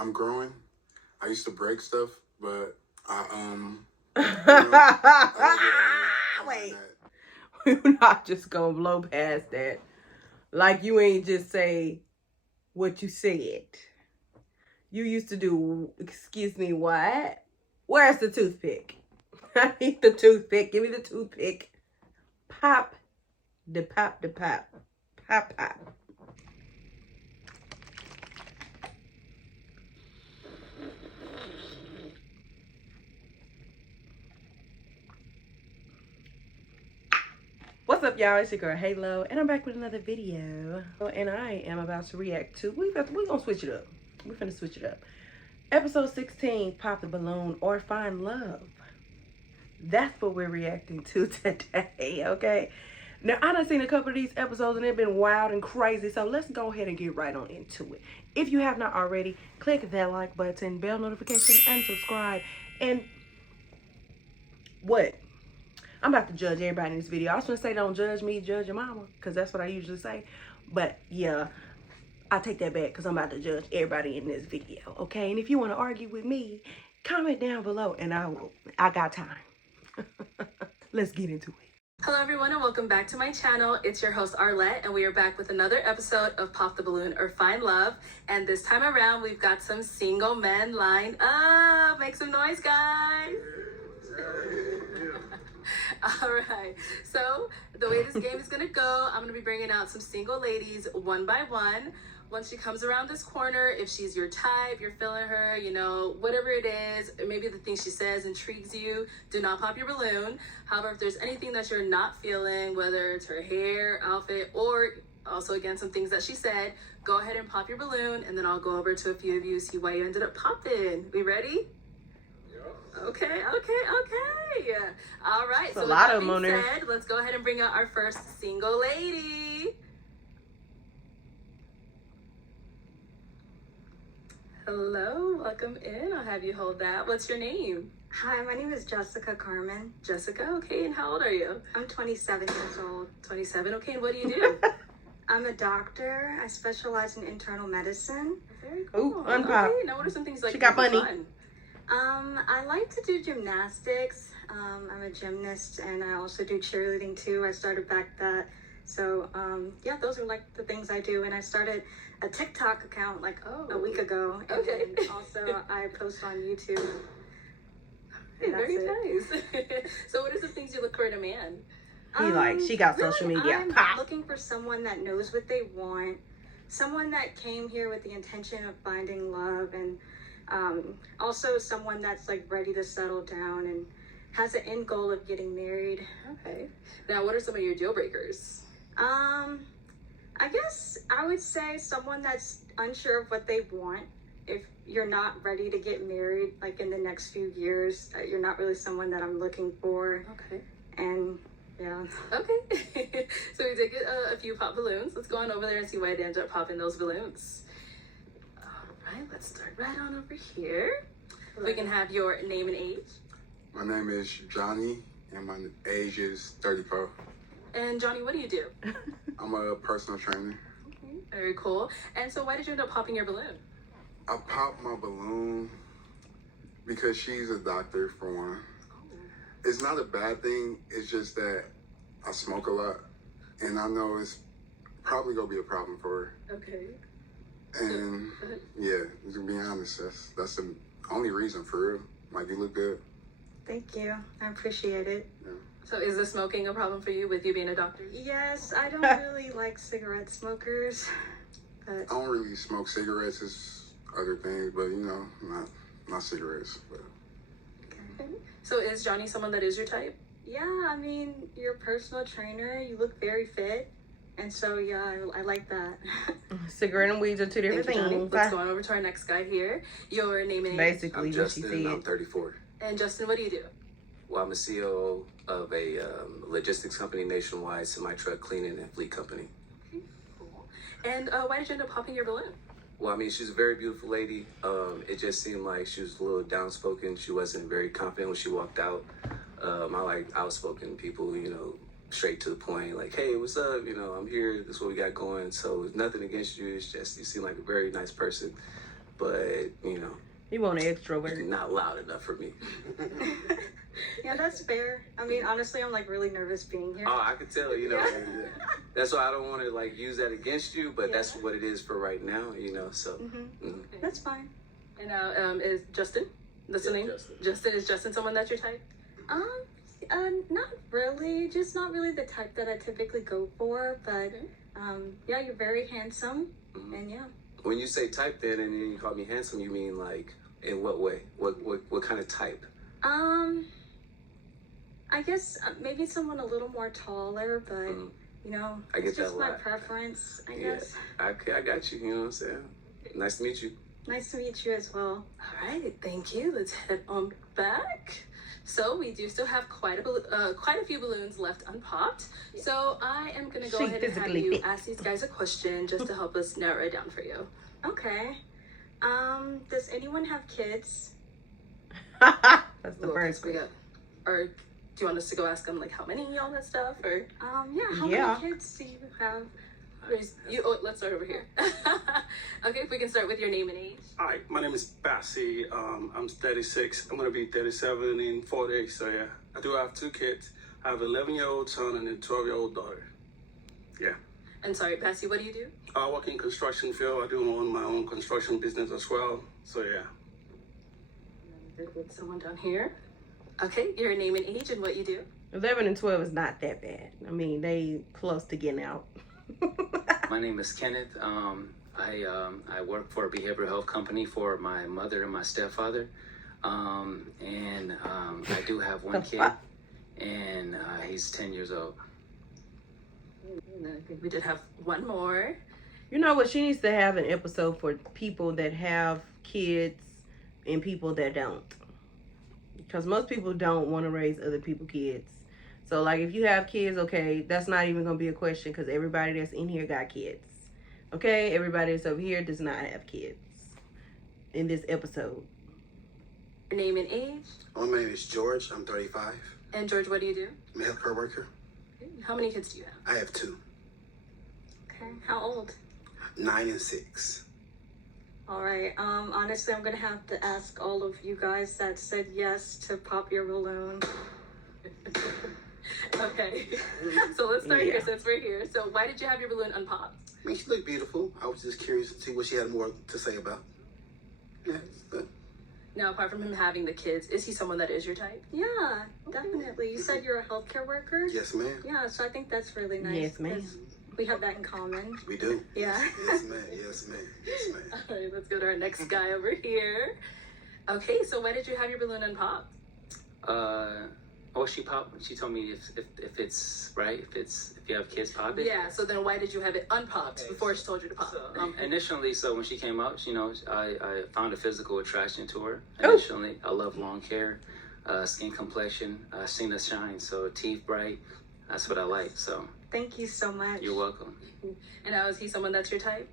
I'm growing. I used to break stuff, but Wait. We're not just gonna blow past that. Like you ain't just say what you said. You used to do, excuse me, what? Where's the toothpick? I need the toothpick. Give me the toothpick. Pop. The pop, the pop. Pop, pop. What's up, y'all? It's your girl Halo, and I'm back with another video. And I am about to react to, we're gonna switch it up. We're finna switch it up. Episode 16, Pop the Balloon or Find Love. That's what we're reacting to today, okay? Now, I done seen a couple of these episodes and they've been wild and crazy, so let's go ahead and get right on into it. If you have not already, click that like button, bell notification, and subscribe. And what? I'm about to judge everybody in this video. I was gonna say don't judge me, judge your mama, because that's what I usually say. But yeah, I take that back because I'm about to judge everybody in this video, okay? And if you want to argue with me, comment down below and I got time. Let's get into it. Hello everyone and welcome back to my channel. It's your host Arlette and we are back with another episode of Pop the Balloon or Find Love. And this time around we've got some single men lined up. Make some noise, guys. All right, so the way this game is gonna go, I'm gonna be bringing out some single ladies one by one. Once she comes around this corner, if she's your type, you're feeling her, you know, whatever it is, or maybe the thing she says intrigues you, do not pop your balloon. However, if there's anything that you're not feeling, whether it's her hair, outfit, or also again some things that she said, go ahead and pop your balloon, and then I'll go over to a few of you, see why you ended up popping. We ready? Okay. All right. So a lot of them on there. Let's go ahead and bring out our first single lady. Hello, welcome in. I'll have you hold that. What's your name? Hi, my name is Jessica Carmen. Jessica, okay. And how old are you? I'm 27 years old. 27, okay. And what do you do? I'm a doctor. I specialize in internal medicine. Very cool. Ooh, unpop. Okay, now what are some things like She got money. fun? I like to do gymnastics. I'm a gymnast and I also do cheerleading too. I started back that. So, yeah, those are like the things I do. And I started a TikTok account like a week ago. And Okay. then also I post on YouTube. Hey, very nice. So what are some things you look for in a man? She got social media. I'm Pop. looking for someone that knows what they want. Someone that came here with the intention of finding love, and also someone that's like ready to settle down and has an end goal of getting married. Okay. Now, what are some of your deal breakers? I guess I would say someone that's unsure of what they want. If you're not ready to get married, like in the next few years, you're not really someone that I'm looking for. Okay. And yeah. Okay. So we did get a few pop balloons. Let's go on over there and see why they ended up popping those balloons. All right, let's start right on over here. If we can have your name and age. My name is Johnny, and my age is 34. And Johnny, what do you do? I'm a personal trainer. Okay, very cool. And so why did you end up popping your balloon? I popped my balloon because she's a doctor, for one. It's not a bad thing. It's just that I smoke a lot, and I know it's probably gonna be a problem for her. Okay. And yeah, to be honest, that's the only reason, for real. Like, you look good. Thank you. I appreciate it. Yeah. So is the smoking a problem for you with you being a doctor? Yes, I don't really like cigarette smokers, but I don't really smoke cigarettes. It's other things, but you know, not cigarettes. But Okay. So is Johnny someone that is your type? yeah, I mean, you're a personal trainer. You look very fit, and so yeah, I like that. Cigarette and weeds are two different Thank you, Johnny. things. Let's go on over to our next guy here. Your name and age. Basically, I'm what she Justin, I'm said. 34. And Justin, what do you do? Well, I'm a CEO of a logistics company nationwide, semi-truck cleaning and fleet company. Okay, cool. And why did you end up popping your balloon? Well, I mean, she's a very beautiful lady. It just seemed like she was a little downspoken. She wasn't very confident when she walked out. I like outspoken people, you know, straight to the point, like, hey, what's up? You know, I'm here. This is what we got going. So it's nothing against you. It's just you seem like a very nice person. but you know, You want an extrovert. not loud enough for me. Yeah, that's fair. I mean, honestly, I'm like really nervous being here. Oh, I could tell, you know. That's why I don't want to like use that against you, but that's Yeah. what it is for right now, you know. So, Mm-hmm. That's fine. And now, is Justin? That's the Yeah, name? Justin. Justin, is Justin someone that's your type? Not really. Just not really the type that I typically go for. But yeah, you're very handsome, and yeah. when you say type, then and then you call me handsome, you mean like in what way? What kind of type? I guess maybe someone a little more taller, but you know, I get it's just that a my lot. preference, I Yeah. guess. I got you. You know what I'm saying? Nice to meet you. Nice to meet you as well. All right, thank you. Let's head on back. So we do still have quite a few balloons left unpopped. So I am gonna go She ahead and have physically you thinks. ask these guys a question just to help us narrow it down for you. Okay. Does anyone have kids? That's the Well, first we one. got, or do you want us to go ask them like how many, all that stuff, or Yeah. How Yeah. many kids do you have? let's start over here. Okay, if we can start with your name and age. Hi, my name is Bassie. I'm 36. I'm gonna be 37 in 4 days. So yeah, I do have 2 kids. I have an 11-year-old son and a 12-year-old daughter. Yeah. And sorry, Bassie, what do you do? I work in construction field. I do own my own construction business as well. So yeah. Good with someone down here. Okay, your name and age and what you do. 11 and 12 is not that bad. I mean, they close to getting out. My name is Kenneth. I work for a behavioral health company for my mother and my stepfather. I do have one kid, and he's 10 years old. And then I think we did have one more. You know what? She needs to have an episode for people that have kids and people that don't. Because most people don't want to raise other people's kids. So, like, if you have kids, okay, that's not even going to be a question because everybody that's in here got kids. Okay? Everybody that's over here does not have kids in this episode. Your name and age. My name is George. I'm 35. And George, what do you do? I'm a healthcare worker. How many kids do you have? I have 2, Okay. How old? 9 and 6. All right. Honestly, I'm gonna have to ask all of you guys that said yes to pop your balloon. Okay. So let's start here Yeah. since we're here. So why did you have your balloon unpopped? I mean, she looked beautiful. I was just curious to see what she had more to say about. Yeah, it's good. Now, apart from him having the kids, is he someone that is your type? Yeah, definitely. You said you're a healthcare worker. Yes, ma'am. Yeah, so I think that's really nice. Yes, ma'am. 'cause we have that in common. We do. Yeah. Yes, ma'am. Yes, ma'am. Yes, ma'am. All right, let's go to our next guy over here. Okay, so why did you have your balloon unpopped? She told me if it's right, if you have kids, pop it. Yeah, so then why did you have it unpopped before she told you to pop? Initially, so when she came out, you know, I found a physical attraction to her. Oh. Initially, I love long hair, skin complexion, seen her shine, so teeth bright. That's what I like. So Thank you so much. you're welcome. And now, is he someone that's your type?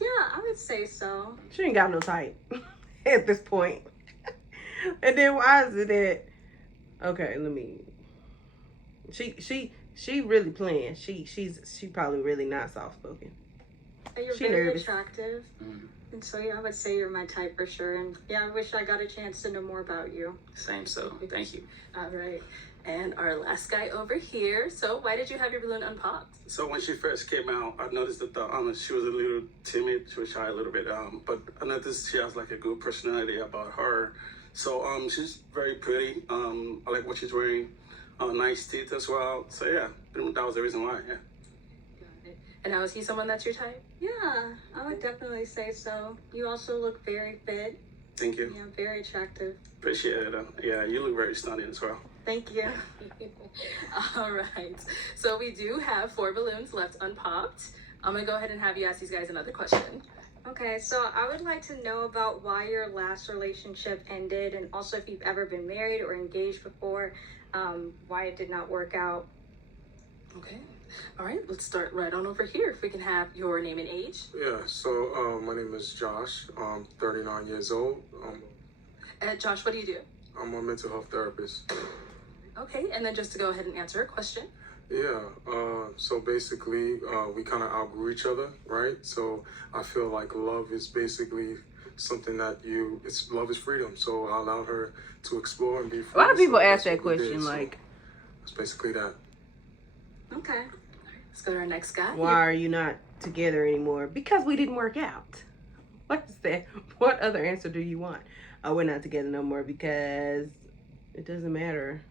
Yeah, I would say so. She ain't got no type at this point. And then why is it that? Okay, let me. She really playing. She probably really not soft spoken. And you're She very nervous. attractive. Mm, And so yeah, I would say you're my type for sure. And yeah, I wish I got a chance to know more about you. same. So thank you. All right. And our last guy over here. So why did you have your balloon unpopped? So when she first came out, I noticed that she was a little timid. She was shy a little bit. But I noticed she has like a good personality about her. So she's very pretty. I like what she's wearing. Nice teeth as well. So yeah, that was the reason why. Yeah. And now, is he someone that's your type? Yeah, I would definitely say so. You also look very fit. Thank you. Yeah, very attractive. Appreciate it. Yeah, you look very stunning as well. Thank you. All right. So we do have 4 balloons left unpopped. I'm going to go ahead and have you ask these guys another question. Okay, so I would like to know about why your last relationship ended, and also if you've ever been married or engaged before, why it did not work out. Okay. All right. Let's start right on over here. If we can have your name and age. Yeah, so my name is Josh. I'm 39 years old. Josh, what do you do? I'm a mental health therapist. Okay. And then just to go ahead and answer a question. Yeah, so basically we kind of outgrew each other, right? So I feel like love is basically something that love is freedom. So I allowed her to explore and be free. A lot of people So ask that's that what we question, did. So like, it's basically that. Okay. Let's go to our next guy. why are you not together anymore? Because we didn't work out. What's that? What other answer do you want? Oh, we're not together no more because it doesn't matter.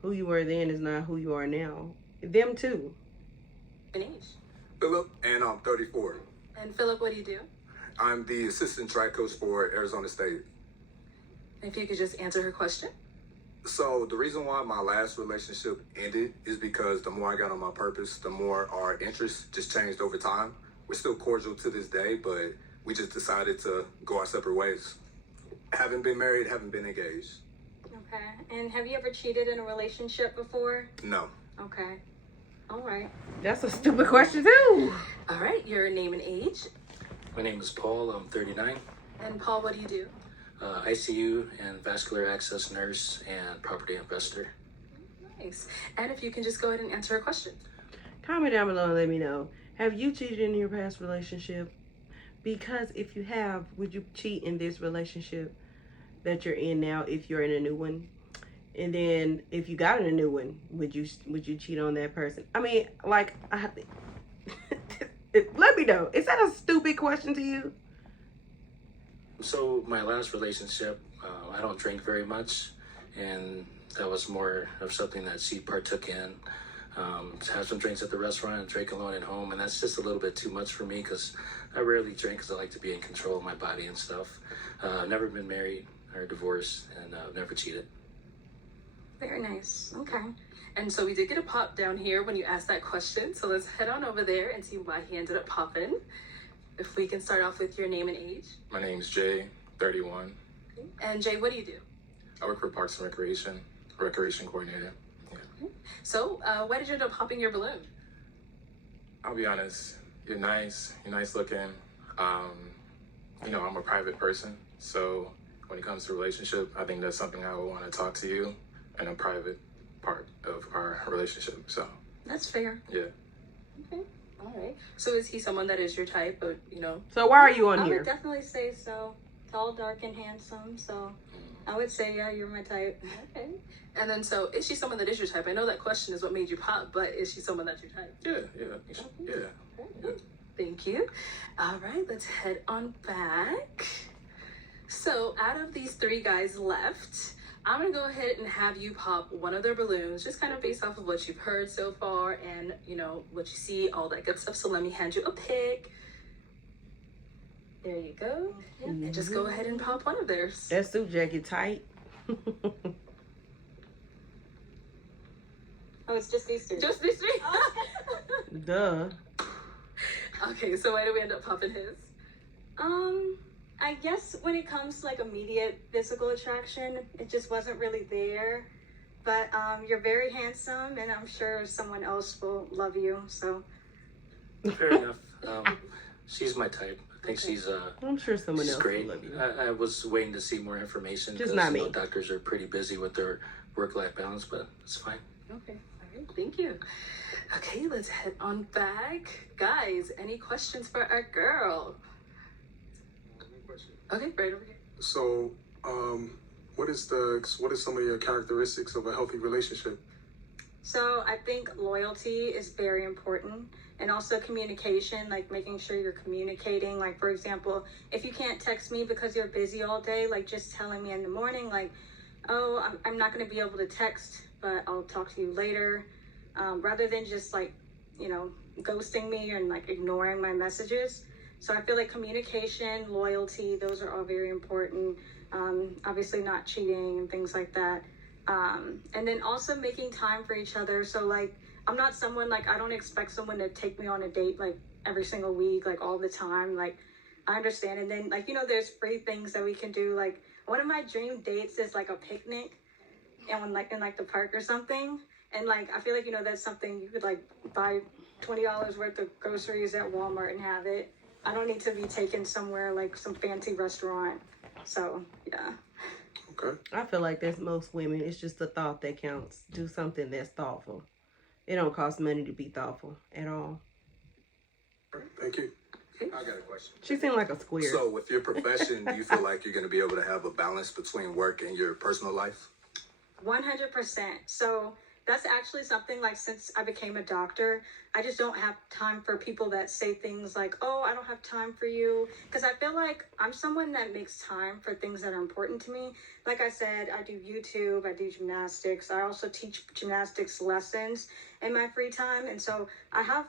Who you were then is not who you are now. Them too. And age. Philip, and I'm 34. And Philip, what do you do? I'm the assistant track coach for Arizona State. If you could just answer her question. So the reason why my last relationship ended is because the more I got on my purpose, the more our interests just changed over time. We're still cordial to this day, but we just decided to go our separate ways. Haven't been married, haven't been engaged. Okay. And have you ever cheated in a relationship before? No. Okay. All right. That's a stupid question too. All right, your name and age. My name is Paul. I'm 39. And Paul, what do you do? ICU and vascular access nurse and property investor. Nice. And if you can just go ahead and answer her question. Comment down below and let me know. Have you cheated in your past relationship? Because if you have, would you cheat in this relationship that you're in now if you're in a new one? And then if you got in a new one, would you cheat on that person? I mean, like, let me know. Is that a stupid question to you? So my last relationship, I don't drink very much, and that was more of something that she partook in. Have some drinks at the restaurant and drink alone at home, and that's just a little bit too much for me because I rarely drink because I like to be in control of my body and stuff. I've never been married or divorced, and I've never cheated. Very nice. Okay. And so we did get a pop down here when you asked that question. So let's head on over there and see why he ended up popping. If we can start off with your name and age. My name's Jay, 31. And Jay, what do you do? I work for Parks and Recreation coordinator. Yeah. So why did you end up popping your balloon? I'll be honest, you're nice looking. You know, I'm a private person, so when it comes to relationship, I think that's something I would want to talk to you in a private part of our relationship. So That's fair. yeah. Okay. All right. So is he someone that is your type, or So why are you on I here? would definitely say so. Tall, dark, and handsome. So I would say, yeah, you're my type. Okay. And then so is she someone that is your type? I know that question is what made you pop, but is she someone that's your type? Yeah. Thank you. All right, let's head on back. So out of these three guys left, I'm gonna go ahead and have you pop one of their balloons, just kind of based off of what you've heard so far and what you see, all that good stuff. So let me hand you a pick. There you go. And just go ahead and pop one of theirs. That suit jacket tight. Oh, it's just these two. Just these three. Duh. Okay, so why do we end up popping his? I guess when it comes to like immediate physical attraction, it just wasn't really there. But you're very handsome, and I'm sure someone else will love you. So Fair enough. She's my type. I think she's I'm sure someone she's else great. will love you. I was waiting to see more information Just because not me. doctors are pretty busy with their work-life balance, but it's fine. Okay, all right, thank you. Okay, let's head on back. Guys, any questions for our girl? Okay, right over here. So, what is some of your characteristics of a healthy relationship? So I think loyalty is very important, and also communication, like making sure you're communicating. Like, for example, if you can't text me because you're busy all day, like just telling me in the morning, like, oh, I'm not going to be able to text, but I'll talk to you later, rather than just like, ghosting me and like ignoring my messages. So I feel like communication, loyalty, those are all very important. Obviously not cheating and things like that. And then also making time for each other. So like, I'm not someone, like, I don't expect someone to take me on a date like every single week, like all the time. Like, I understand. And then like, there's free things that we can do. Like, one of my dream dates is like a picnic and in like the park or something. And like, I feel like, that's something you could like buy $20 worth of groceries at Walmart and have it. I don't need to be taken somewhere like some fancy restaurant. So yeah. Okay. I feel like that's most women. It's just the thought that counts. Do something that's thoughtful. It don't cost money to be thoughtful at all. Thank you. Okay. I got a question. She seemed like a square. So, with your profession, do you feel like you're going to be able to have a balance between work and your personal life? 100%. So that's actually something like since I became a doctor, I just don't have time for people that say things like, oh, I don't have time for you. Because I feel like I'm someone that makes time for things that are important to me. Like I said, I do YouTube, I do gymnastics. I also teach gymnastics lessons in my free time. And so I have,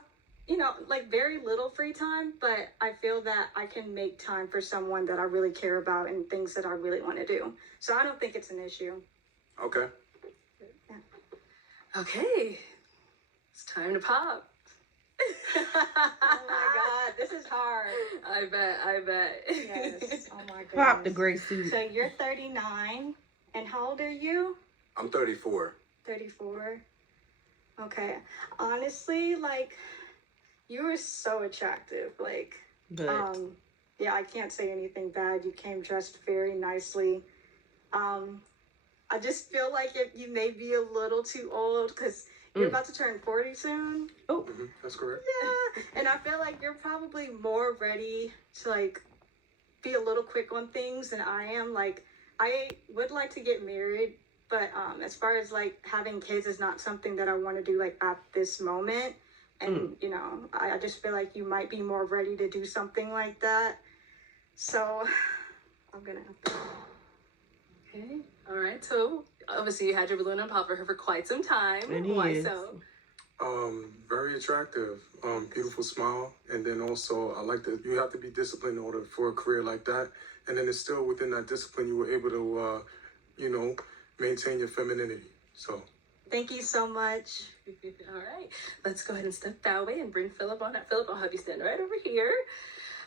you know, like very little free time, but I feel that I can make time for someone that I really care about and things that I really want to do. So I don't think it's an issue. Okay. Okay. It's time to pop. Oh my God, this is hard. I bet. Yes. Oh my goodness. Pop the gray suit. So you're 39, and how old are you? I'm 34. 34. Okay. Honestly, like, you were so attractive. Like, But yeah, I can't say anything bad. You came dressed very nicely. I just feel like you may be a little too old because you're about to turn 40 soon. oh, That's correct. Yeah, and I feel like you're probably more ready to like be a little quick on things than I am. Like, I would like to get married, but as far as like having kids is not something that I want to do like at this moment. And you know, I just feel like you might be more ready to do something like that. So I'm gonna have to. Okay. All right. So obviously you had your balloon and pop for her for quite some time. And he Why is. so? Very attractive. Beautiful smile, and then also I like that you have to be disciplined in order for a career like that. And then it's still within that discipline you were able to, you know, maintain your femininity. So. Thank you so much. All right. Let's go ahead and step that way and bring Philip on up. Philip, I'll have you stand right over here.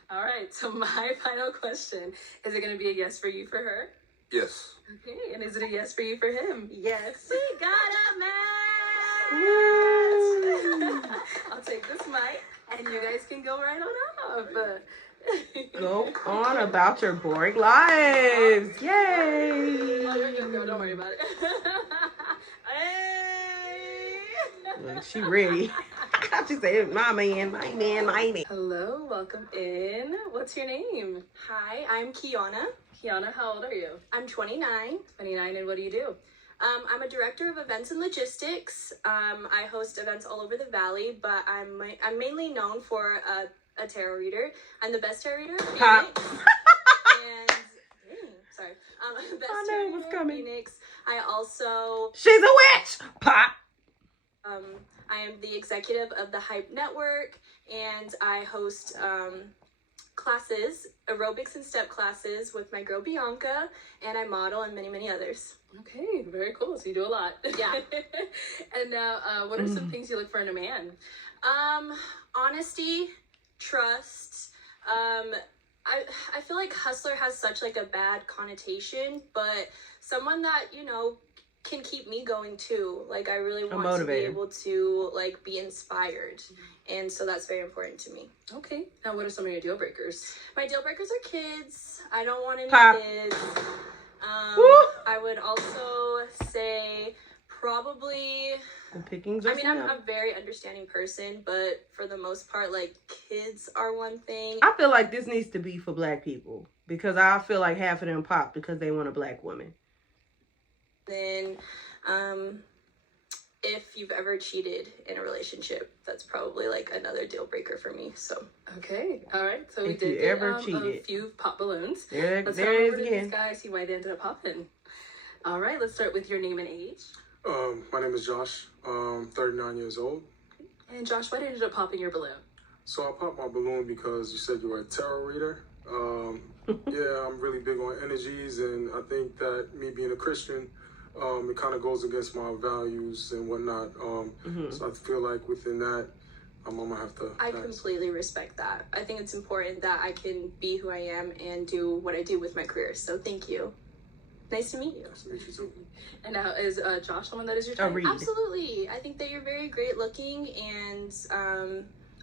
All right. So my final question, is it going to be a yes for you for her? Yes. Okay. And is it a yes for you for him? Yes. We got a match! I'll take this mic and you guys can go right on up. go on about your boring lives. Yay! Oh, you're good, girl. Don't worry about it. Hey! Look, she ready. She said, my man. Hello, welcome in. What's your name? Hi, I'm Kiana. Kiana, how old are you? I'm 29. 29, and what do you do? I'm a director of events and logistics. I host events all over the valley, but I'm mainly known for a tarot reader. I'm the best tarot reader in Phoenix. And sorry, best I knew tarot it was reader in coming. Phoenix. I also She's a witch. Pop. I am the executive of the Hype Network, and I host classes, aerobics and step classes with my girl Bianca, and I model and many, many others. Okay, very cool. So you do a lot. Yeah. And now, what are some things you look for in a man? Honesty, trust. I feel like hustler has such like a bad connotation, but someone that, you know, can keep me going too. Like, I really want to be able to like be inspired, and so that's very important to me. Okay. Now, what are some of your deal breakers? My deal breakers are kids. I don't want any Pop. kids. I would also say probably. The pickings I are mean, I'm a very understanding person, but for the most part, like, kids are one thing. I feel like this needs to be for black people because I feel like half of them pop because they want a black woman. Then, if you've ever cheated in a relationship, that's probably like another deal breaker for me. So. Okay. All right. So we If did you get ever a cheated. few pop balloons. There Let's it go over is to these again. guys, see why they ended up popping. All right. Let's start with your name and age. My name is Josh. 39 years old. And Josh, why did you end up popping your balloon? So I popped my balloon because you said you were a tarot reader. Yeah, I'm really big on energies, and I think that me being a Christian, it kind of goes against my values and whatnot. So I feel like within that, I'm gonna have to. I completely respect that. I think it's important that I can be who I am and do what I do with my career. So thank you. Nice to meet you. Nice to meet you too. And now, is Josh someone that is your A type? read. Absolutely. I think that you're very great looking, and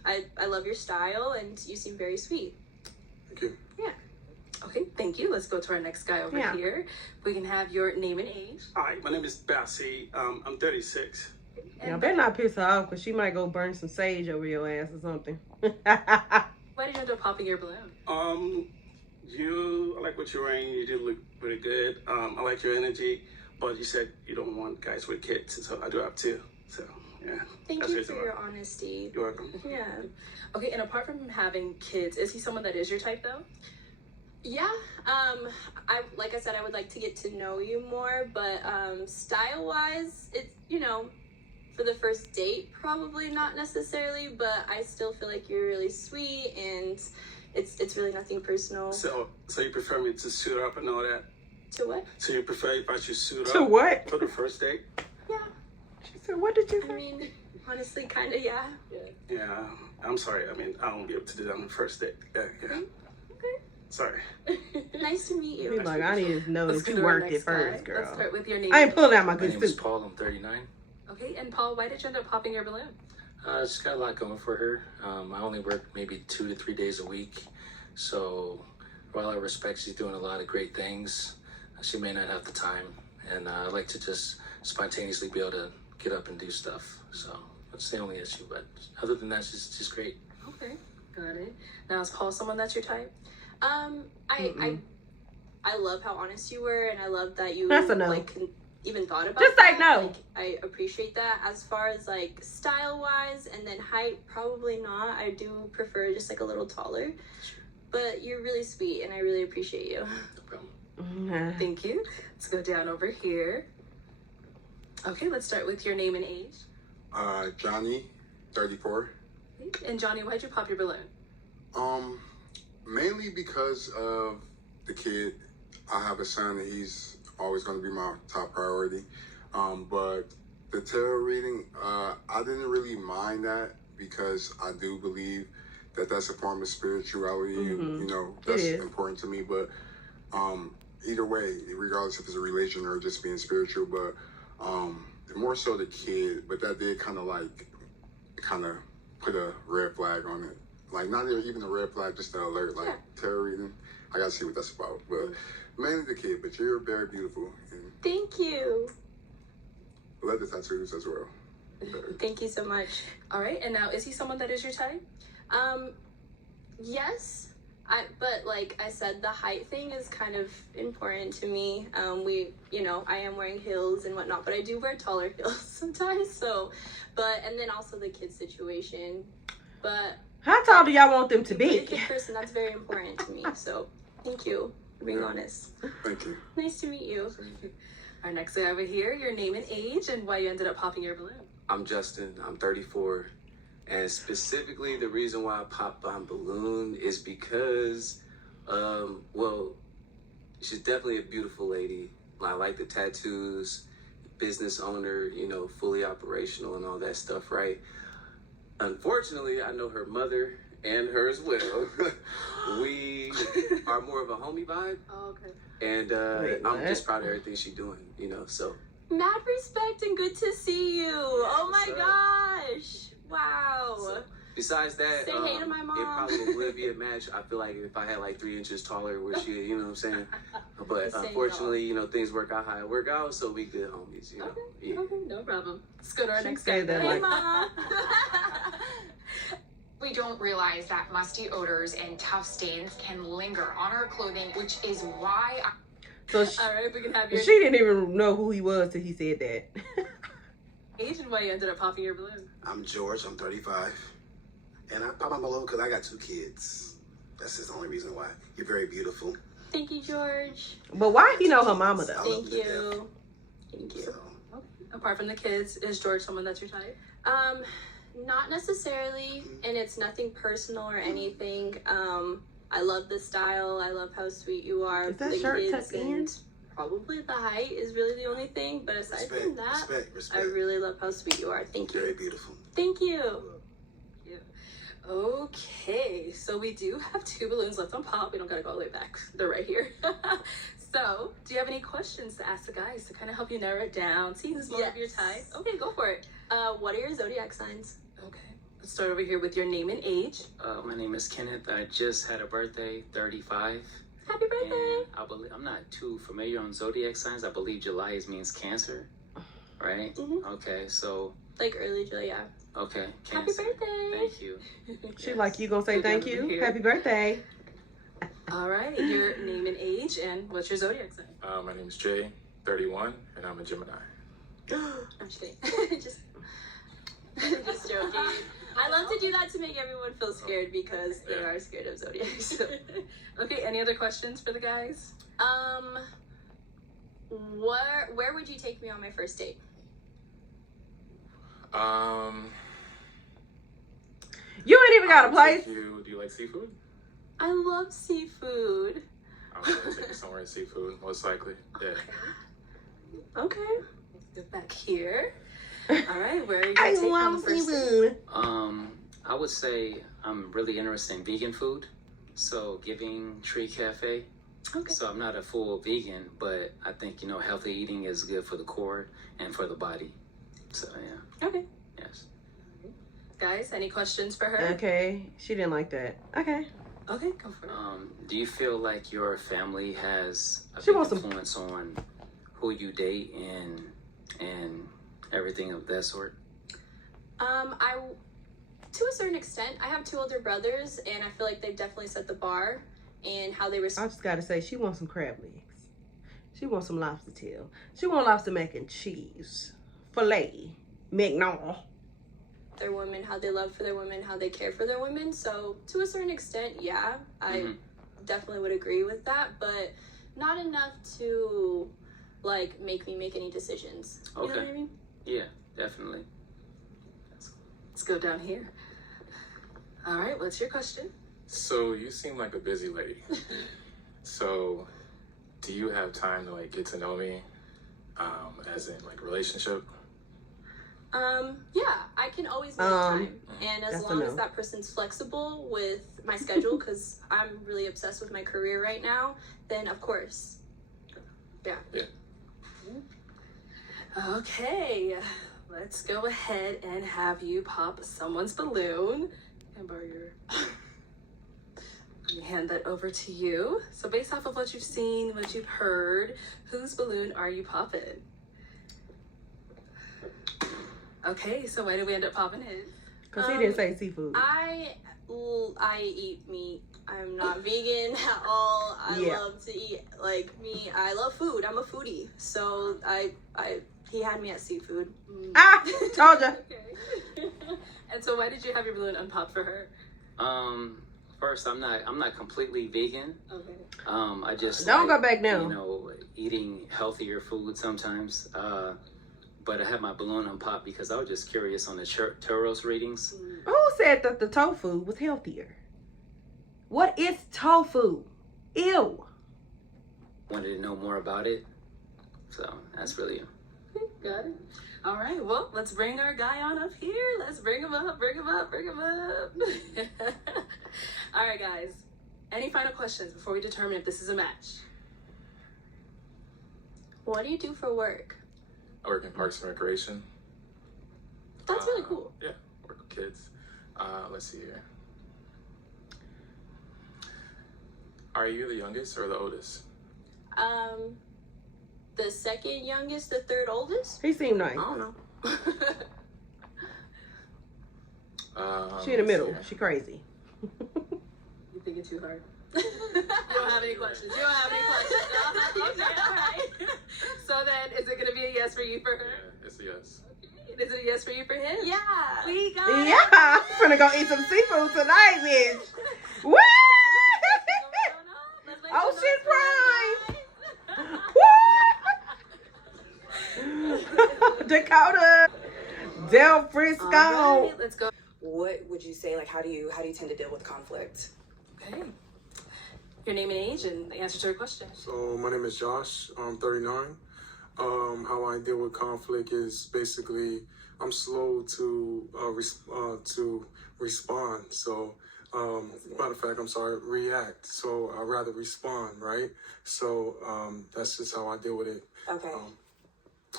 I love your style, and you seem very sweet. Thank you. Okay, thank you. Let's go to our next guy over here. We can have your name and age. Hi, my name is Bessie. I'm 36. Y'all better not piss her off because she might go burn some sage over your ass or something. Why did you end up popping your balloon? I like what you're wearing. You do look pretty good. I like your energy, but you said you don't want guys with kids, so I do have two. So yeah. Thank that's you the for reason why. your honesty. You're welcome. Yeah. Okay, and apart from having kids, is he someone that is your type though? Yeah. I like I said, I would like to get to know you more, but style wise, it's for the first date, probably not necessarily, but I still feel like you're really sweet and it's really nothing personal. So you prefer me to suit up and all that? To what? So you prefer if I should suit up? To what? For the first date? Yeah. She said, what did you I say? mean, honestly, kind of, yeah. Yeah. I'm sorry. I mean, I won't be able to do that on the first date. Yeah. Okay. Sorry. Nice to meet you. He's like, I need to know Let's that go you to our worked it next first, guy. girl. Let's start with your name. I ain't pulling out my My good name is suit. Paul. I'm 39. Okay, and Paul, why did you end up popping your balloon? She's got a lot going for her. I only work maybe 2 to 3 days a week. So while I respect she's doing a lot of great things, she may not have the time. And I like to just spontaneously be able to get up and do stuff. So that's the only issue. But other than that, she's great. Okay, got it. Now, is Paul someone that's your type? I love how honest you were, and I love that you That's a no. even thought about Just that. say no. I appreciate that. As far as style wise, and then height, probably not. I do prefer just a little taller. But you're really sweet, and I really appreciate you. No problem. Mm-hmm. Thank you. Let's go down over here. Okay, let's start with your name and age. Johnny, 34. And Johnny, why'd you pop your balloon? Mainly because of the kid. I have a son and he's always going to be my top priority. But the tarot reading, I didn't really mind that because I do believe that that's a form of spirituality. Mhm. That's It is. important to me. But either way, regardless if it's a religion or just being spiritual, but more so the kid. But that did kind of put a red flag on it. Not even a red flag, just an alert. Tarot reading, I gotta see what that's about. But mainly the kid. But you're very beautiful and Thank you. leather tattoos as well. Thank you so much. All right, and now, is he someone that is your type? Yes. But like I said, the height thing is kind of important to me. I am wearing heels and whatnot, but I do wear taller heels sometimes. So, and then also the kid situation. But How tall do y'all want them to being a be? kid person, that's very important to me. So, thank you for being honest. Thank you. Nice to meet you. Our next guy over here, your name and age, and why you ended up popping your balloon. I'm Justin. I'm 34. And specifically, the reason why I popped my balloon is because, she's definitely a beautiful lady. I like the tattoos, business owner, fully operational and all that stuff, right? Unfortunately, I know her mother and her as well. We are more of a homie vibe. Oh, okay. And Wait, I'm what? just proud of everything she's doing, so. Mad respect and good to see you. Oh my What's gosh. Wow. So, besides that, Say hey to my it mom. probably would be a match. I feel like if I had 3 inches taller, where she, you know what I'm saying? But Just saying unfortunately, things work out how it work out, so we good homies, Okay, Yeah. okay, no problem. Let's go to our She next said guy. that Hey, like- mom. We don't realize that musty odors and tough stains can linger on our clothing, which is why So All right, we can have your she didn't even know who he was till he said that. age and why you ended up popping your balloon. I'm George, I'm 35. And I pop my balloon because I got 2 kids. That's just the only reason why. You're very beautiful. Thank you, George. But why he know her mama I though? love Thank them to death. you. Thank you. So, Apart from the kids, is George someone that's your type? Not necessarily, and it's nothing personal or anything. I love the style. I love how sweet you are. Is that the shirt kids, tucked in? and probably the height is really the only thing. But aside from that, respect. I really love how sweet you are. Thank Very you. beautiful. Thank you. Okay, so we do have 2 balloons left on pop. We don't gotta go all the way back. They're right here. So, do you have any questions to ask the guys to kind of help you narrow it down? See who's more of your Yes. type? Okay, go for it. What are your zodiac signs? Okay, let's start over here with your name and age. My name is Kenneth. I just had a birthday, 35. Happy birthday. And I'm not too familiar on zodiac signs. I believe July means Cancer, right? Mhm. Okay, so Like early July, yeah. Okay. Happy Cancer. birthday. Thank you. She like, you gonna say Good thank to you? hear. Happy birthday. All right, your name and age, and what's your zodiac sign? My name is Jay, 31, and I'm a Gemini. I'm just kidding. just joking. I love to do that to make everyone feel scared because they are scared of zodiac. So. Okay, any other questions for the guys? Where would you take me on my first date? You ain't even got a I'll place. take you- Do you like seafood? I love seafood. I'm gonna take you somewhere in seafood, most likely. Yeah. Okay. Let's get back here. All right, where are you gonna take on the first date? seafood. I would say I'm really interested in vegan food. So Giving Tree Cafe. Okay. So I'm not a full vegan, but I think, you know, healthy eating is good for the core and for the body. So yeah. Okay. Yes. Guys, any questions for her? Okay, she didn't like that. Okay. Okay, go for it. Do you feel like your family has a She big wants some- influence on who you date and everything of that sort? I, to a certain extent, I have 2 older brothers, and I feel like they've definitely set the bar and how they I respect just gotta say, she wants some crab legs. She wants some lobster tail. She wants lobster mac and cheese. Filet. McNaught. their women, how they love for their women, how they care for their women. So to a certain extent, yeah, I definitely would agree with that, but not enough to like make me make any decisions. You know what I mean? Yeah, definitely. Let's go down here. All right, what's your question? So you seem like a busy lady. So do you have time to like get to know me, as in like relationship? Yeah, I can always make time. And as long as that person's flexible with my schedule, because I'm really obsessed with my career right now, then of course. Yeah. Okay, let's go ahead and have you pop someone's balloon. And borrow your... Let me hand that over to you. So based off of what you've seen, what you've heard, whose balloon are you popping? Okay, so why did we end up popping his? Because he didn't say seafood. I eat meat. I'm not vegan at all. I love to eat like meat. I love food. I'm a foodie. So he had me at seafood. Ah, told ya. Okay. And so why did you have your balloon unpopped for her? First, I'm not completely vegan. Okay. I just Don't go back now. You know, eating healthier food sometimes. But I had my balloon unpopped because I was just curious on the churros readings. Who said that the tofu was healthier? What is tofu? Ew. Wanted to know more about it. So that's really it. Got it. All right, well, let's bring our guy on up here. Let's bring him up, bring him up, bring him up. All right, guys. Any final questions before we determine if this is a match? What do you do for work? I work in Parks and Recreation. That's really cool. Yeah, work with kids. Let's see here. Are you the youngest or the oldest? The second youngest, the third oldest? He seemed nice. I don't know. She in the middle. She crazy. You thinking too hard. You don't have any questions. You don't have any questions. Okay, all right. So then, is it going to be a yes for you for her? Yeah, it's a yes. Okay. Is it a yes for you for him? Yeah. We got it. Yeah, I'm finna go eat some seafood tonight, bitch. Woo! Ocean Prime. Woo! Dakota. Del Frisco. All right, let's go. What would you say, like, how do you tend to deal with conflict? Okay. Your name and age and the answer to your question. So my name is Josh. I'm 39. How I deal with conflict is basically I'm slow to respond. So matter of fact, I'm sorry, react. So I rather respond, right? So that's just how I deal with it. Okay.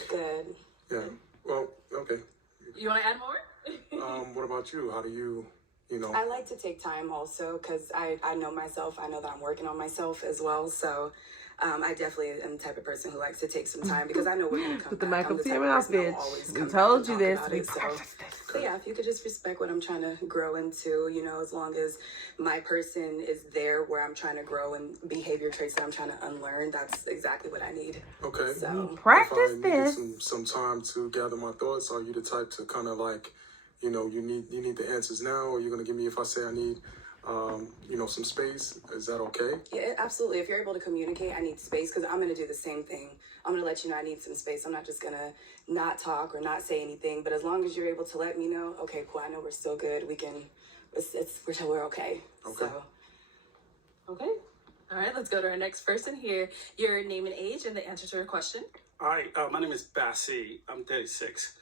Good. Yeah. Well, okay. You want to add more? What about you? How do you know? I like to take time also because I know myself. I know that I'm working on myself as well. So I definitely am the type of person who likes to take some time because I know we're going to come Put the back. mic I'm up the to your type of mouth, person that will bitch. always We come back told and you talk this. about We it, so- practiced this. So yeah, if you could just respect what I'm trying to grow into, you know, as long as my person is there where I'm trying to grow and behavior traits that I'm trying to unlearn, that's exactly what I need. Okay. So Practice if I this. needed some time to gather my thoughts, are you the type to kind of like, you know, you need the answers now, or you're gonna give me if I say I need, you know, some space? Is that okay? yeah, absolutely. If you're able to communicate, I need space because I'm going to do the same thing. I'm going to let you know I need some space. I'm not just going to not talk or not say anything. But as long as you're able to let me know, okay, cool, I know we're still good. We can, we're okay. Okay. So, Okay. All right, let's go to our next person here. Your name and age and the answer to your question. Hi, my name is Bassi. I'm 36.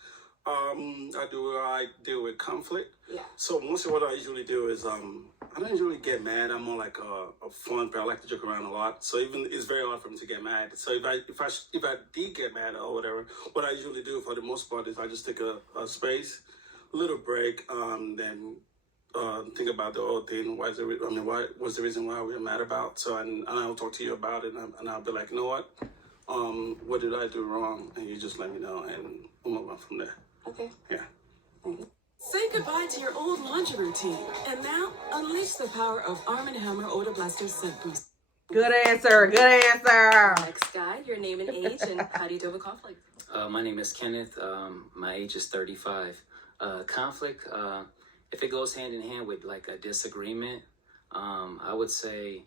I deal with conflict. yeah. So most of what I usually do is I don't usually get mad. I'm more like a fun player. I like to joke around a lot. So even it's very hard for me to get mad. So if I did get mad or whatever, what I usually do for the most part is I just take a space, a little break, then think about the whole thing. What was the reason why we were mad about? So and I'll talk to you about it, and I'll be like, you know what did I do wrong? And you just let me know, and we'll move on from there. Okay. Yeah. Say goodbye to your old laundry routine. And now, unleash the power of Arm & Hammer Odor Blaster Scent Boost. Good answer. Good answer. Next guy, your name and age and how do you deal with conflict? My name is Kenneth. My age is 35. Conflict, if it goes hand in hand with like a disagreement, I would say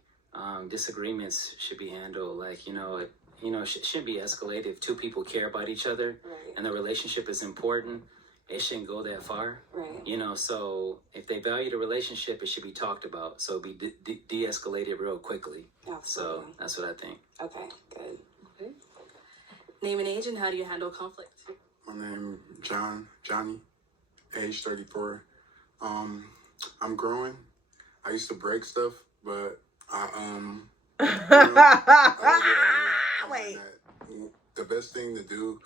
disagreements should be handled like, shouldn't be escalated. If two people care about each other and the relationship is important, it shouldn't go that far. Right. So if they value the relationship, it should be talked about. So be de-escalated real quickly. Absolutely. So that's what I think. Okay, good. Okay. Name and age and how do you handle conflict? My name Johnny, age 34. I'm growing. I used to break stuff, but Wait. The best thing to do,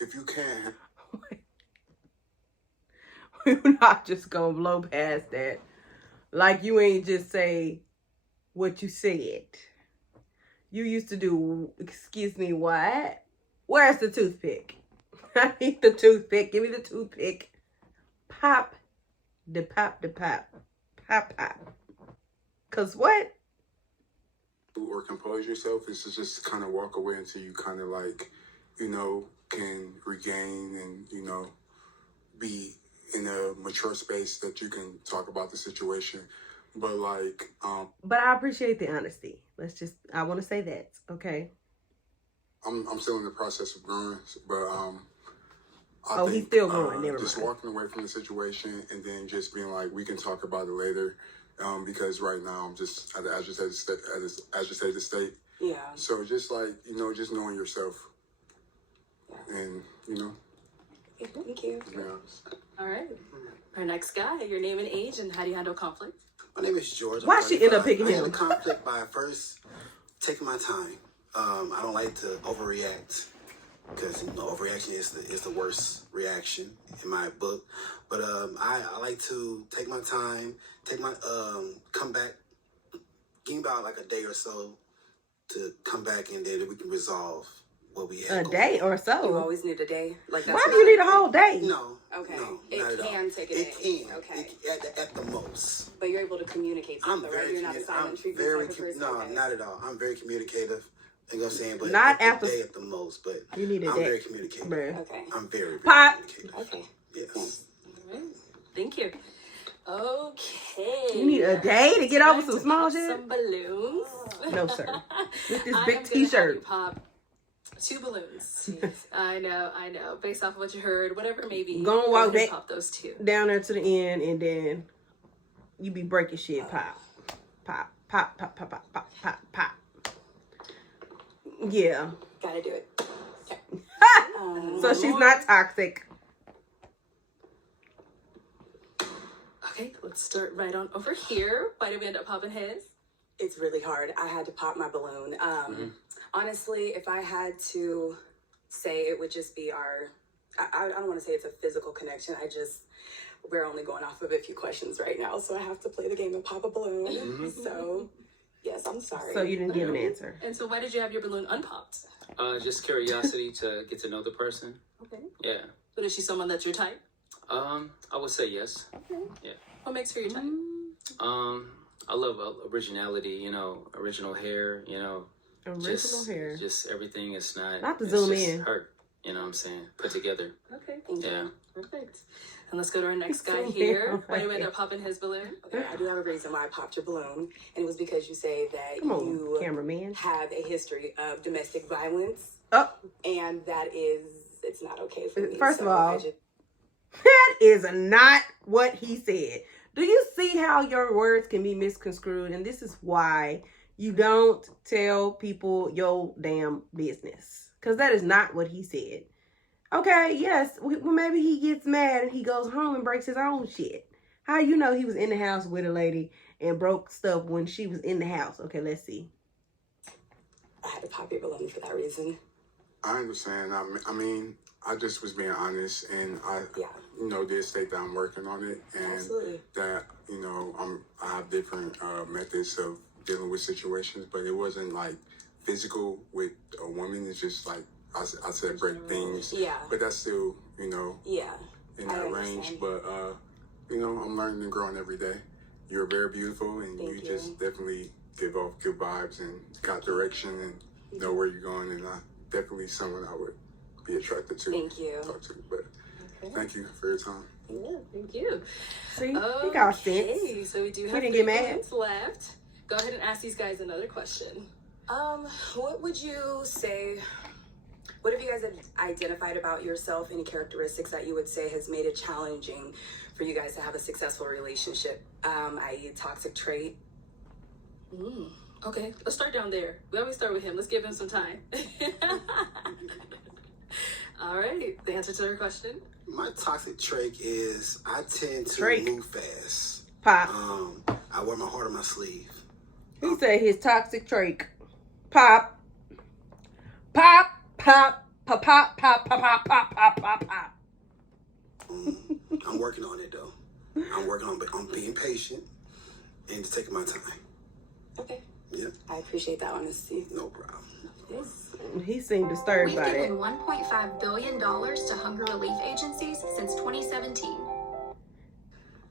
if you can. We're not just gonna blow past that. Like you ain't just say what you said. You used to do, excuse me, what? Where's the toothpick? I need the toothpick. Give me the toothpick. Pop. The pop. Pop. Cause what? Or compose yourself is to just kind of walk away until you kind of like, can regain and, be in a mature space that you can talk about the situation. But like, But I appreciate the honesty. I want to say that, okay? I'm still in the process of growing, but I think, he's still growing. Never just mind. walking away from the situation and then just being like, we can talk about it later, because right now I'm just at the agitated state. Yeah. So just like just knowing yourself, and Okay, thank you. to be honest. All right. Our next guy, your name and age and how do you handle conflict? My name is George. Why she end up picking I him? handle conflict by first taking my time. I don't like to overreact because overreaction is the worst reaction in my book. But I like to take my time, come back, give me about like a day or so to come back, and then we can resolve what we had. A day or You so. always need a day? Like that's Why do you need a whole day? No. Okay. No, It not at all. can take a It day. can. Okay. At the most. But you're able to communicate I'm something, right? very You're not a silent I'm treatment very type of person. no, okay. not at all. I'm very communicative. You know what I'm saying? But Not at after- the day at the most. But You need a I'm day. very communicative. Bruh. Okay. I'm very Pop. communicative. Okay. Yes. All right. Thank you. Okay. You need a day to get over Time some to small pop shit? Some balloons. No, sir. With this I big am gonna t-shirt. have you pop 2 balloons. I know. Based off of what you heard, whatever it may be. Go and walk ahead and that- Pop those 2. Down there to the end, and then you be breaking shit. Pop. Pop. Pop. Pop. Pop. Pop. Pop. Pop. Pop. Yeah. Gotta do it. Okay. So she's not toxic. Okay, let's start right on over here. Why did we end up popping his? It's really hard. I had to pop my balloon. Honestly, if I had to say, it would just be I don't want to say it's a physical connection. We're only going off of a few questions right now, so I have to play the game and pop a balloon. So Yes, I'm sorry. So you didn't give an answer. And so why did you have your balloon unpopped? Just curiosity to get to know the person. Okay. Yeah. But is she someone that's your type? I would say yes. Okay. Yeah. What makes her your type? I love originality. You know, original hair. You know, Original hair. Just everything is not. Not to it's zoom just in. Her. You know what I'm saying? Put together. Okay. Yeah. Perfect. And let's go to our next guy Zoom here. in. Why do you end up popping his balloon? Okay, I do have a reason why I popped your balloon, and it was because you say that Come on, you cameraman. have a history of domestic violence, Oh, and that is, it's not okay for me. First of So all, I just- that is not what he said. Do you see how your words can be misconstrued? And this is why you don't tell people your damn business. Because that is not what he said. Okay, yes, well, maybe he gets mad and he goes home and breaks his own shit. How you know he was in the house with a lady and broke stuff when she was in the house? Okay, let's see. I had to pop your balloon for that reason. I understand. I mean, I just was being honest, and I, did state that I'm working on it, and Absolutely. that I have different methods of dealing with situations, but it wasn't like physical with a woman. It's just like I said, break things. Yeah. But that's still, Yeah. in I that understand. range. But I'm learning and growing every day. You're very beautiful, and Thank you you. just definitely give off good vibes and got direction and know where you're going. And I definitely someone I would be attracted to. Thank you. Talk to. But thank you for your time. Yeah, thank you. See, he got sense. Okay, so we do He have didn't 3 get mad. balloons left. Go ahead and ask these guys another question. What would you say? What have you guys identified about yourself? Any characteristics that you would say has made it challenging for you guys to have a successful relationship? I.e., toxic trait. Okay, let's start down there. We always start with him. Let's give him some time. All right, the answer to her question. My toxic trait is I tend to Drake. move fast. Pop. I wear my heart on my sleeve. He said his toxic trait. Pop. Pop. Pop. Pop. Pop. Pop. Pop. Pop. Pop. Pop. Pop. I'm working on it though. I'm working on being patient and just taking my time. Okay. Yeah. I appreciate that honesty. No problem. He seemed disturbed We've by given it. $1.5 billion to hunger relief agencies since 2017.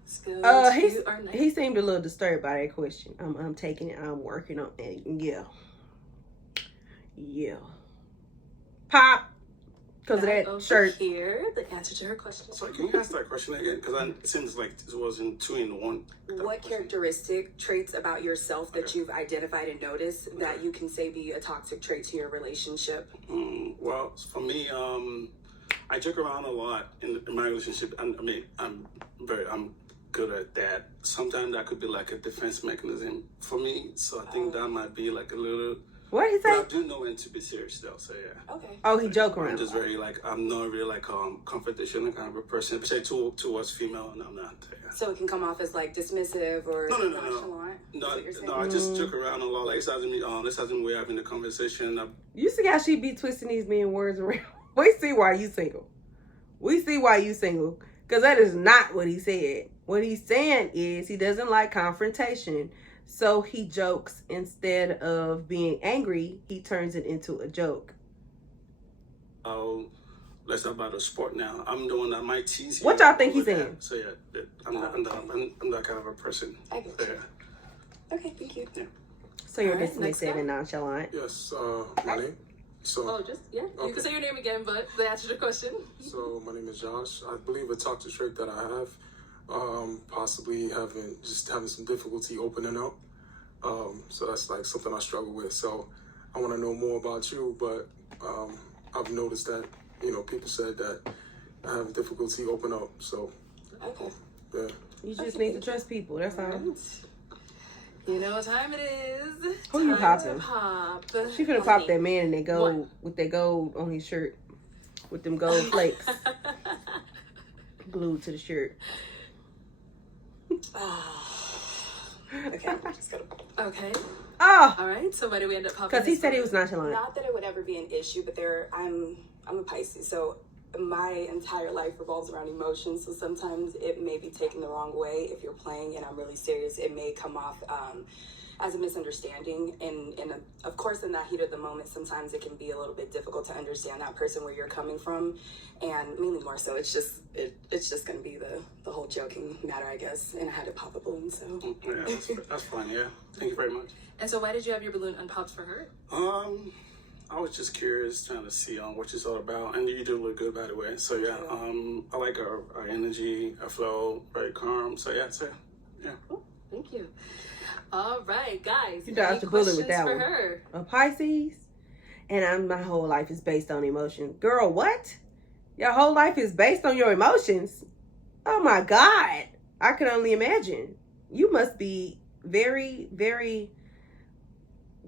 Let's go He to our next. he seemed a little disturbed by that question. I'm taking it. I'm working on it. Yeah. Pop. Because of that Over shirt. here, the answer to her question. Sorry, can you ask that question again? Because it seems like it was in 2 in 1. What characteristic traits about yourself that you've identified and noticed that you can say be a toxic trait to your relationship? Well, for me, I joke around a lot in my relationship, and I mean, I'm good at that. Sometimes that could be like a defense mechanism for me. So I think that might be like a little. What he But I say? do know when to be serious though. So yeah. Okay. Oh, he joke I'm around. just very I'm not really like confrontational kind of a person, especially towards female, and I'm not. Yeah. So it can come off as like dismissive or No. nonchalant. No, Is what you're saying? no, I just joke around a lot. Like this hasn't we're having a conversation. You see how she be twisting these men words around? We see why you single. We see why you single. Because that is not what he said. What he's saying is he doesn't like confrontation. So he jokes instead of being angry, he turns it into a joke. Oh, let's talk about the sport now. I'm the one that might tease you. What y'all think over he's that. saying? So yeah, I'm that kind of a person. I get you. Okay, thank you. Yeah. So you're All right, next dismissive guy. and nonchalant. Yes, my name. So, Oh, just, yeah. You Okay. can say your name again, but the answer to the question. so my name is Josh. I believe a toxic trait that I have, possibly having some difficulty opening up. So that's like something I struggle with. So I want to know more about you, but I've noticed that people said that I have difficulty open up. So Okay. yeah. You just need to trust people. That's all. You know what time it is. Who you Time popping? to pop. She finna pop that man in that gold with that gold on his shirt. With them gold flakes glued to the shirt. Okay, I'm just gonna. Okay. Oh! All right. So why do we end up popping? Because he this said he one? was nonchalant. Not that it would ever be an issue, but I'm a Pisces, so my entire life revolves around emotions. So sometimes it may be taken the wrong way if you're playing and I'm really serious. It may come off as a misunderstanding. And of course, in that heat of the moment, sometimes it can be a little bit difficult to understand that person where you're coming from. And mainly more so, it's just going to be the whole joking matter, I guess. And I had to pop a balloon, so. Yeah, that's fine, yeah. Thank you very much. And so why did you have your balloon unpopped for her? I was just curious, trying to see what she's all about, and you do look good, by the way. So yeah, I like her energy, her flow, very calm. So yeah, Cool. Thank you. All right, guys. You dodged a bullet with that for one. Her? A Pisces, and my whole life is based on emotion. Girl, what? Your whole life is based on your emotions? Oh my God! I can only imagine. You must be very, very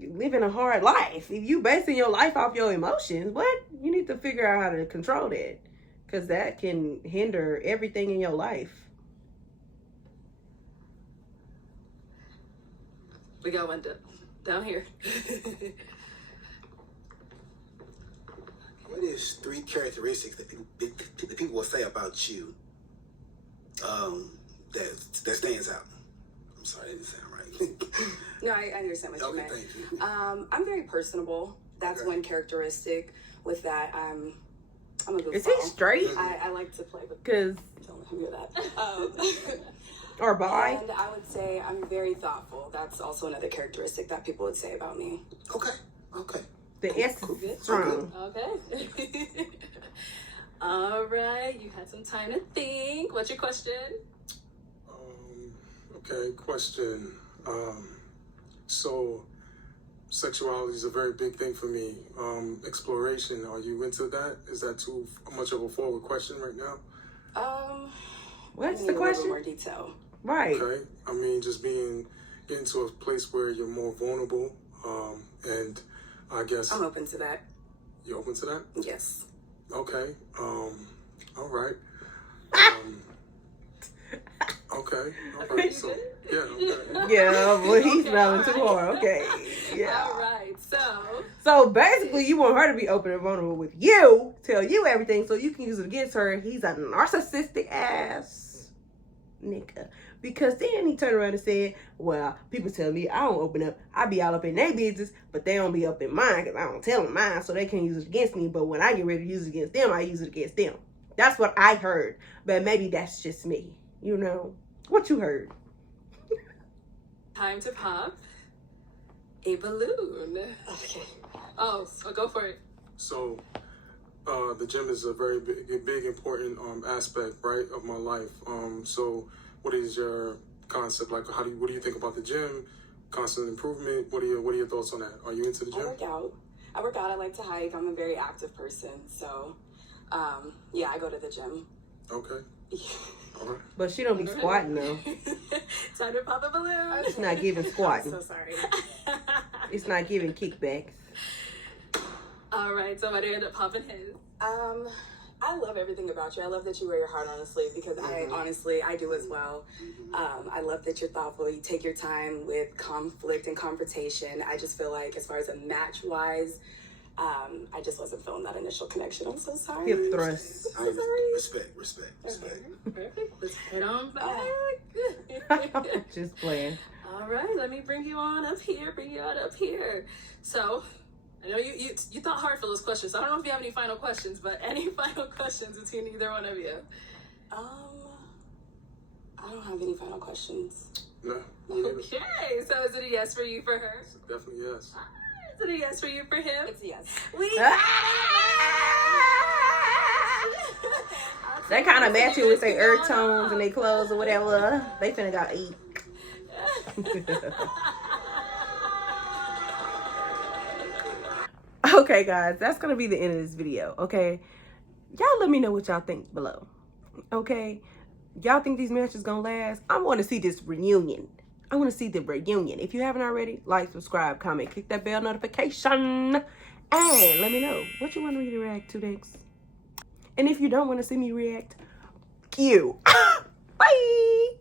living a hard life. If you basing your life off your emotions, what? You need to figure out how to control that, because that can hinder everything in your life. We got one down here. What is 3 characteristics that people will say about you that stands out? I'm sorry, that didn't sound right. No, I understand what you meant. Thank you. I'm very personable. That's one characteristic. With that, I'm a goofball. Is he straight? I like to play with. Because. Don't let him hear that. Or bi? And I would say I'm very thoughtful. That's also another characteristic that people would say about me. Okay. The S is strong. Okay. All right. You had some time to think. What's your question? Okay, question. So sexuality is a very big thing for me. Exploration, are you into that? Is that too much of a forward question right now? What's I the need a little question? bit more detail. Right. Okay. I mean, just getting to a place where you're more vulnerable. And I guess. I'm open to that. You open to that? Yes. Okay. All right. Okay. All right. So, yeah. Okay. Yeah, but he's smelling too hard. Okay. Yeah. All right. So basically, you want her to be open and vulnerable with you, tell you everything, so you can use it against her. He's a narcissistic ass nigga. Because then he turned around and said, well, people tell me I don't open up. I be all up in their business, but they don't be up in mine because I don't tell them mine, so they can't use it against me. But when I get ready to use it against them, I use it against them. That's what I heard. But maybe that's just me. You know? What you heard? Time to pop a balloon. Okay. Oh, so go for it. So, the gym is a very big important aspect, right, of my life. So, what is your concept? Like, what do you think about the gym? Constant improvement. What are your thoughts on that? Are you into the gym? I work out. I like to hike. I'm a very active person. So, yeah, I go to the gym. Okay. All right. But she don't be squatting though. Time to pop a balloon. It's not giving squatting. I'm so sorry. It's not giving kickbacks. All right, so why did you end up popping his? I love everything about you. I love that you wear your heart on your sleeve because I do as well. I love that you're thoughtful. You take your time with conflict and confrontation. I just feel like as far as a match wise, I just wasn't feeling that initial connection. I'm so sorry. Hip thrust. I'm so sorry. Respect. Perfect. Let's head on back. Just playing. All right, let me bring you on up here. So, I know you thought hard for those questions. I don't know if you have any final questions, but any final questions between either one of you? I don't have any final questions. No. Okay, so is it a yes for you for her? Definitely yes. Is it a yes for you for him? It's a yes. They kind of match it with their earth tones and their clothes or whatever. They finna go eat. Okay, guys, that's gonna be the end of this video. Okay, y'all let me know what y'all think below. Okay, y'all think these matches gonna last? I want to see this reunion. I want to see the reunion. If you haven't already, like, subscribe, comment, click that bell notification, and let me know what you want me to react to next. And if you don't want to see me react, you. Bye.